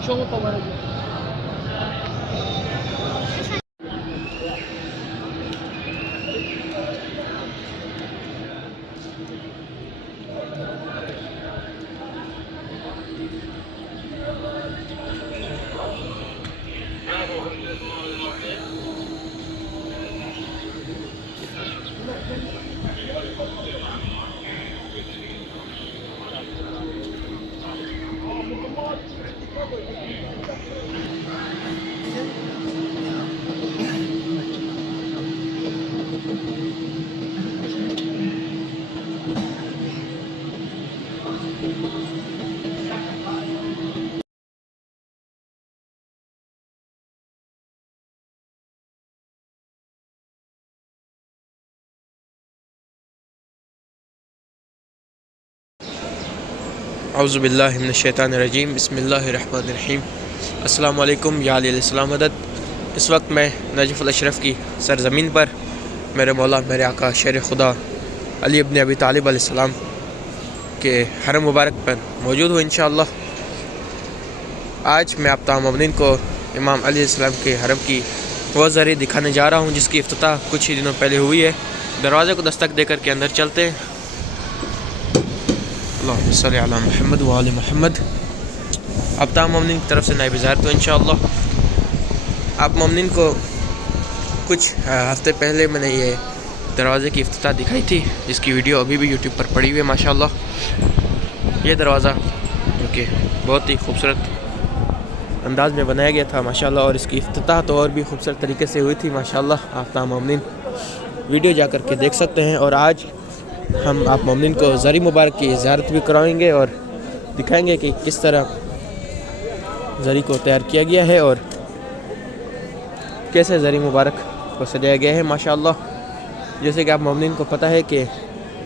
Show mo pa ba? औज़ुबिल्लाहि मिनश्शैतानिर्रजीम बिस्मिल्लाहिर्रहमानिर्रहीम। अस्सलाम वालेकुम या अली सलाम मदद। इस वक्त मैं नजफ़ुल अशरफ़ की सरज़मीन पर मेरे मौला मेरे आका शेर खुदा अली इब्न अबी तालिब अलैहिस्सलाम के हरम मुबारक पर मौजूद हूँ। इंशाअल्लाह आज मैं आप तमाम मोमिनीन को इमाम अली अलैहिस्सलाम के हरम की वो ज़रिए दिखाने जा रहा हूँ जिसकी इफ्तिताह कुछ ही दिनों पहले हुई है। दरवाज़े को दस्तक देकर के अंदर चलते हैं। अल्लाहुम्मा सल्लि अला मुहम्मद व आले मुहम्मद। अब तमाम मोमिनीन की तरफ से नाइब ज़ार तो इंशाअल्लाह आप मोमिनीन को कुछ हफ्ते पहले मैंने ये दरवाज़े की इफ्तिताह दिखाई थी जिसकी वीडियो अभी भी यूट्यूब पर पड़ी हुई है माशाअल्लाह। ये दरवाज़ा जो कि बहुत ही खूबसूरत अंदाज में बनाया गया था माशाअल्लाह, और इसकी इफ्तिताह तो और भी खूबसूरत तरीके से हुई थी माशाअल्लाह। आप तमाम मोमिनीन वीडियो जा कर के देख सकते हैं। और आज हम आप मोमिनीन को ज़री मुबारक की ज़ियारत भी कराएंगे और दिखाएंगे कि किस तरह ज़री को तैयार किया गया है और कैसे ज़री मुबारक को सजाया गया है माशाअल्लाह। जैसे कि आप मोमिनीन को पता है कि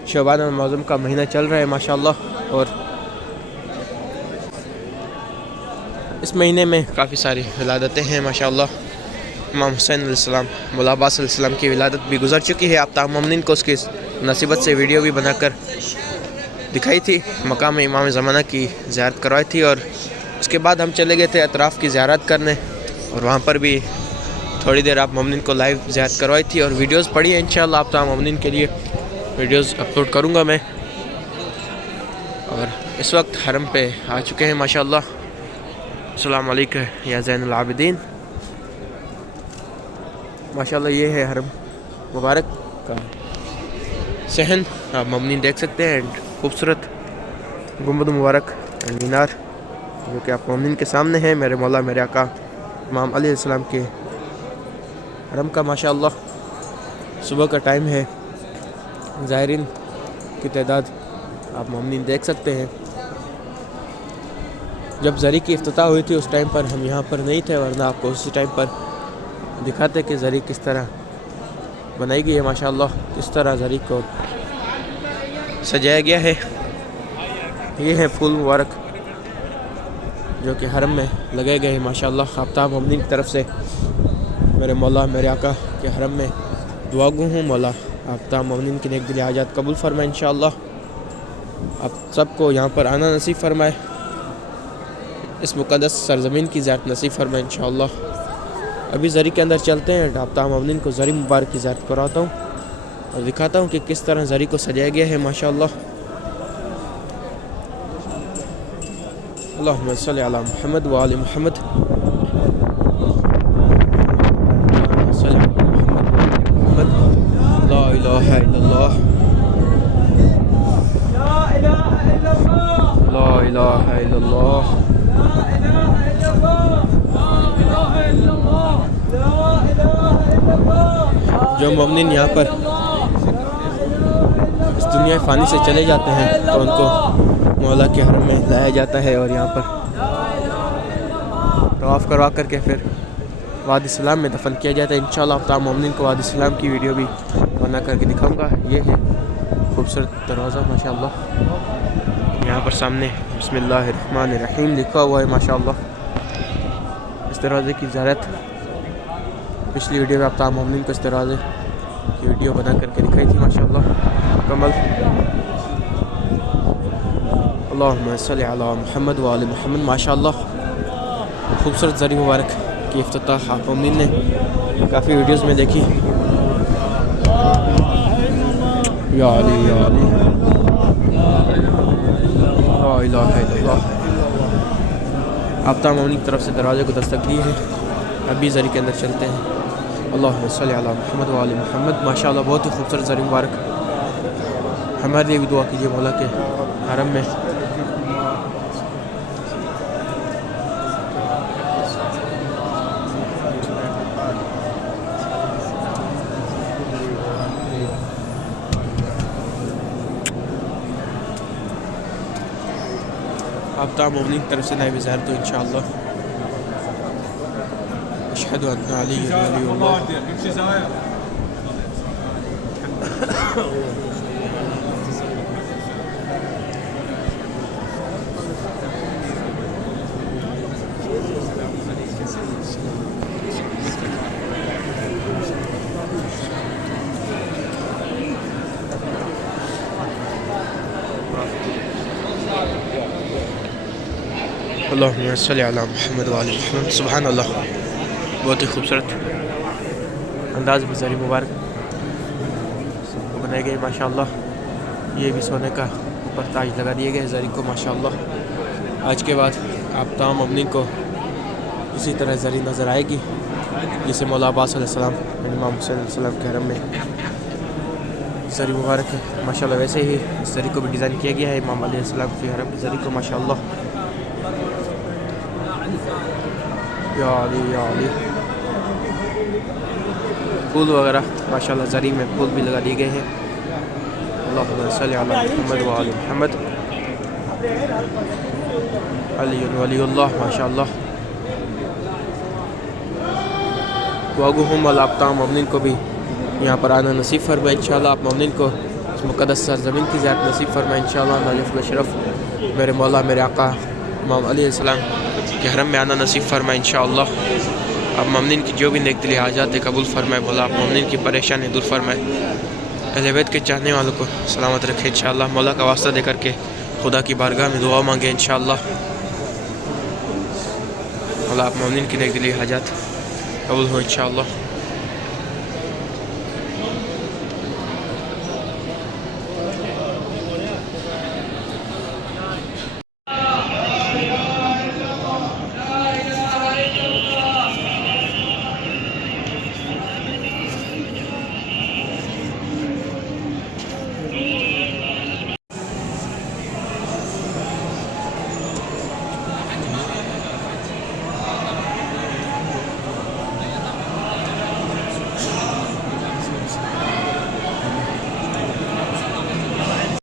शबान मुअज़्ज़म का महीना चल रहा है माशाअल्लाह, और इस महीने में काफ़ी सारी विलादतें हैं माशाअल्लाह। इमाम हुसैन अलैहिस्सलाम, मौला अब्बास अलैहिस्सलाम की विलादत भी गुजर चुकी है। आप तमाम मोमिनीन को उसकी नसीबत से वीडियो भी बनाकर दिखाई थी। मकाम इमाम ज़माना की ज़ियारत करवाई थी और उसके बाद हम चले गए थे अतराफ़ की ज़ियारत करने, और वहाँ पर भी थोड़ी देर आप मोमिनीन को लाइव ज़ियारत करवाई थी और वीडियोज़ पड़ी है। इंशाअल्लाह आप तमाम मोमिनीन के लिए वीडियोज़ अपलोड करूँगा मैं। और इस वक्त हरम पे आ चुके हैं माशाअल्लाह। अस्सलाम वालेकुम या ज़ैनुल आबिदीन। माशाअल्लाह ये है हरम मुबारक का सहन, आप मोमिनीन देख सकते हैं। खूबसूरत गुंबद मुबारक एंड मीनार जो कि आप मोमिनीन के सामने है। मेरे मौला मेरे आका इमाम अली अलैहिस्सलाम के हरम का माशाअल्लाह सुबह का टाइम है। ज़ायरीन की तादाद आप मोमिनीन देख सकते हैं। जब ज़री की इफ्तिताह हुई थी उस टाइम पर हम यहाँ पर नहीं थे, वरना आपको उसी टाइम पर दिखाते कि ज़री किस तरह बनाई गई है माशाअल्लाह, किस तरह ज़री को सजाया गया है। ये है फूल मुबारक जो कि हरम में लगाए गए हैं माशाअल्लाह। आप तमाम मोमिनीन की तरफ से मेरे मौला मेरे आका के हरम में दुआ गो हूँ। मौला आप तमाम मोमिनीन की नेक दिली हाजात कबूल फरमाए इंशाअल्लाह। आप सबको यहाँ पर आना नसीब फरमाए, इस मुक़द्दस सरज़मीन की ज़ियारत नसीब फरमाए इंशाअल्लाह। अभी ज़री के अंदर चलते हैं। आप तमाम मोमिनीन को ज़री मुबारक की ज़ियारत कराता हूँ और दिखाता हूँ कि किस तरह ज़री को सजाया गया है माशाअल्लाह। अल्लाहुम्मा सल्लि अला मुहम्मद व आले मुहम्मद। ला इलाहा इल्लल्लाह, ला इलाहा इल्लल्लाह। जो मोमिनीन यहाँ पर इस दुनिया फ़ानी से चले जाते हैं तो उनको मौला के हरम में लाया जाता है और यहाँ पर तवाफ़ करवा करके फिर वादी सलाम में दफन किया जाता है। इंशाअल्लाह आप तमाम मोमिनीन को वादी सलाम की वीडियो भी बना करके दिखाऊंगा। ये है खूबसूरत दरवाज़ा माशाअल्लाह। यहाँ पर सामने बिस्मिल्लाहिर्रहमानिर्रहीम लिखा हुआ है माशाअल्लाह। इस दरवाज़े की ज़ियारत पिछली वीडियो में आप तमाम मोमिनीन को इस दरवाज़े की वीडियो बना करके दिखाई थी माशाल्लाह मुकम्मल। अल्लाहुम्मा सल्ली अला मुहम्मद व आले मुहम्मद। माशाल्लाह खूबसूरत ज़री मुबारक की इफ्तिताह आप मोमिन ने काफ़ी वीडियोज़ में देखी। या अली या अली ला इलाहा इल्लल्लाह। आप तमाम मोमिन की तरफ से दरवाजे को दस्तक दी है। अभी ज़री के अंदर चलते हैं। अल्लाहुम्मा सल्ली अला मुहम्मद व आले मुहम्मद। माशाल्लाह बहुत ही खूबसूरत ज़री मुबारक। हमारे लिए भी दुआ कीजिए मौला के हरम में। आप तमाम मोमिन की तरफ से नाइब ज़ाहिर तो इंशाअल्लाह। अशहदु अन्ना अली वलीयुल्लाह। अल्लाहुम्मा सल्ली अला मुहम्मद व आले मुहम्मद। सुभान अल्लाह बहुत ही खूबसूरत अंदाज में ज़री मुबारक बनाए गए माशाल्लाह। ये भी सोने का ऊपर ताज लगा दिए गए ज़री को माशाल्लाह। आज के बाद आप तमाम मोमिन को इसी तरह ज़री नज़र आएगी जिसे मौला अब्बास अलैहिस्सलाम इमाम हुसैन अलैहिस्सलाम के हरम में ज़री मुबारक है माशाल्लाह। वैसे ही इस ज़री को भी डिज़ाइन किया गया है इमाम अलैहिस्सलाम के हरम की ज़री को माशाल्लाह। या अली या अली। फूल वगैरह माशाल्लाह ज़री में फूल भी लगा दिए गए हैं। अल्लाहुम्मा सल्ली अला मुहम्मद व आले मुहम्मद। अली वलीउल्लाह माशाल्लाह। वागुहुम आप तमाम मोमिन को भी यहाँ पर आना नसीब फरमाए इंशाल्लाह। आप मोमिन को इस मुक़द्दस सरज़मीन की ज़ियारत नसीब फरमाए इंशाल्लाह। नाज़िफ़ुल शरफ़ मेरे मौला मेरे आका इमाम अली अलैहिस्सलाम के हरम में आना नसीब फरमाए इंशाअल्लाह। आप मोमिन की जो भी नेक दिली हाजात कबूल फरमाए मौला। आप मोमिन की परेशानी दूर फरमाए। अहले बैत के चाहने वालों को सलामत रखे इंशाअल्लाह। मौला का वास्ता दे करके खुदा की बारगाह में दुआ मांगे इंशाअल्लाह। मौला आप मोमिन की नेक दिली हाजात कबूल हो इंशाअल्लाह।